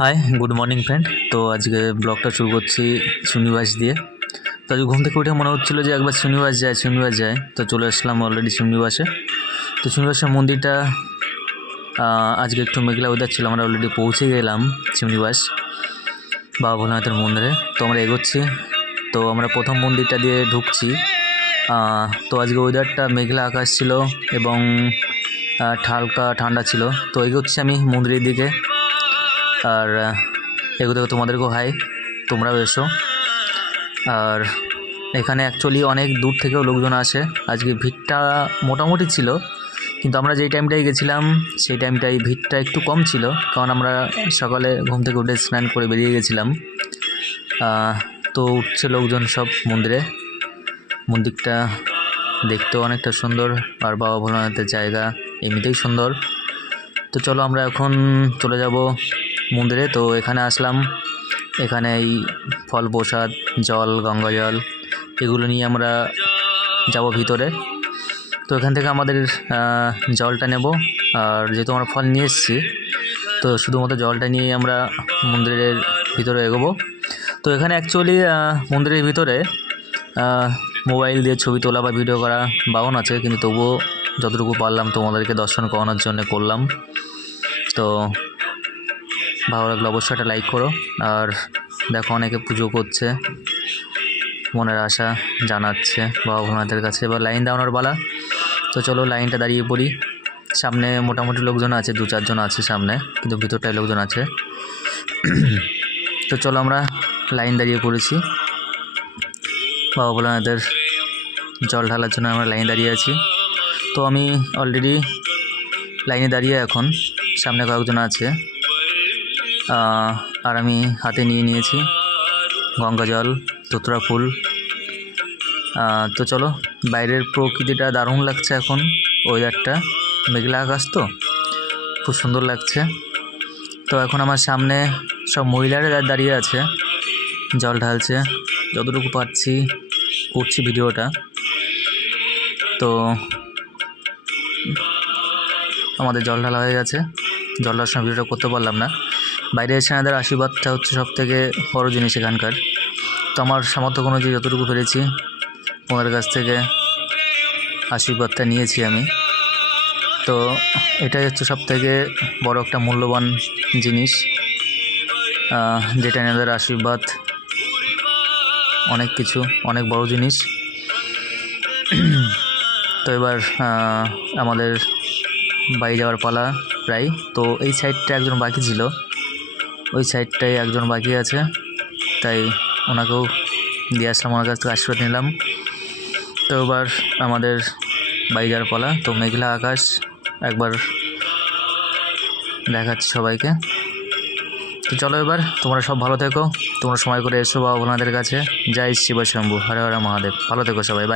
High, good morning friend. তো আজকে ব্লগটা শুরু করছি শনিবাস দিয়ে। তো আজকে ঘুম থেকে উঠে মনে হচ্ছিলো যে একবার শনিবাস যায়। তো চলে আসলাম অলরেডি শনিবাসে। তো শনিবাসের মন্দিরটা আজকে একটু মেঘলা ওয়েদার ছিল, আমরা অলরেডি পৌঁছে গেলাম শনিবাস বাবা ভোলানাথের মন্দিরে। তো আমরা এগোচ্ছি। তো আমরা প্রথম মন্দিরটা দিয়ে ঢুকছি। তো আজকে ওয়েদারটা মেঘলা আকাশ ছিল এবং হালকা ঠান্ডা ছিল। তো এগোচ্ছি আমি মন্দিরের দিকে। আর এগোতে তোমাদেরকেও হাই, তোমরাও এসো। আর এখানে অ্যাকচুয়ালি অনেক দূর থেকেও লোকজন আসে। আজকে ভিড়টা মোটামুটি ছিল, কিন্তু আমরা যেই টাইমটায় গেছিলাম সেই টাইমটায় ভিড়টা একটু কম ছিল, কারণ আমরা সকালে ঘুম থেকে উঠে স্নান করে বেরিয়ে গেছিলাম। তো উঠছে লোকজন সব মন্দিরে। মন্দিরটা দেখতেও অনেকটা সুন্দর, আর বাবা ভোলানাথের জায়গা এমনিতেই সুন্দর। তো চলো আমরা এখন চলে যাব মন্দিরে। তো এখানে আসলাম, এখানে এই ফল প্রসাদ, জল, গঙ্গা জল এগুলো নিয়ে আমরা যাব ভিতরে। তো এখান থেকে আমাদের জলটা নেব, আর যেহেতু আমরা ফল নিয়ে এসেছি তো শুধুমাত্র জলটা নিয়ে আমরা মন্দিরের ভিতরে এগোবো। তো এখানে অ্যাকচুয়ালি মন্দিরের ভিতরে মোবাইল দিয়ে ছবি তোলা বা ভিডিও করা বারণ আছে, কিন্তু তবুও যতটুকু পারলাম তোমাদেরকে দর্শন করানোর জন্য করলাম। তো ভালো লাগলো অবশ্যই একটা লাইক করো। আর দেখো অনেকে পুজো করছে, মনের আশা জানাচ্ছে বাবা ভোলানাথের কাছে। এবার লাইন দাঁড়ানোর পালা। তো চলো লাইনটা দাঁড়িয়ে পড়ি। সামনে মোটামুটি লোকজন আছে, 2-4 জন আছে সামনে, কিন্তু ভিতরটায় লোকজন আছে। তো চলো আমরা লাইন দাঁড়িয়ে পড়েছি বাবা ভোলানাথের জল ঢালার জন্য। আমরা লাইন দাঁড়িয়ে আছি। তো আমি অলরেডি লাইনে দাঁড়িয়ে, এখন সামনে কয়েকজন আছে, আর আমি হাতে নিয়ে নিয়েছি গঙ্গা জল, ধুতরা ফুল। তো চলো, বাইরের প্রকৃতিটা দারুণ লাগছে এখন, ওয়েদারটা মেঘলা আকাশ, তো খুব সুন্দর লাগছে। তো এখন আমার সামনে সব মহিলারা দাঁড়িয়ে আছে, জল ঢালছে। যতটুকু পারছি করছি ভিডিওটা। তো আমাদের জল ঢালা হয়ে গেছে। জল ঢালার সময় ভিডিওটা করতে পারলাম না। বাইরে এসে আমাদের আশীর্বাদটা হচ্ছে সবথেকে বড় জিনিস এখানকার। তো আমার সামর্থ্য অনুযায়ী যতটুকু পেরেছি ওনার কাছ থেকে আশীর্বাদটা নিয়েছি আমি। তো এটাই হচ্ছে সবথেকে বড় একটা মূল্যবান জিনিস, যেটা এনাদের আশীর্বাদ অনেক কিছু, অনেক বড় জিনিস। তো এবার আমাদের বাড়ি যাওয়ার পালা প্রায়। তো এই সাইডটা একজন বাকি ছিল, ওই সাইডটায় একজন বাকি আছে, তাই ওনাকেও দিয়ে আসলাম, ওনার কাছ থেকে আশীর্বাদ নিলাম। তো এবার আমাদের বাড়ি যাওয়ার পালা। তো মেঘলা আকাশ একবার দেখাচ্ছি সবাইকে। তো চলো এবার তোমরা সব ভালো থেকো, তোমরা সময় করে এসো বাবা ভোলানাথের কাছে। জয় শিব শম্ভু, হরে হরে মহাদেব। ভালো থেকো সবাই, বাই।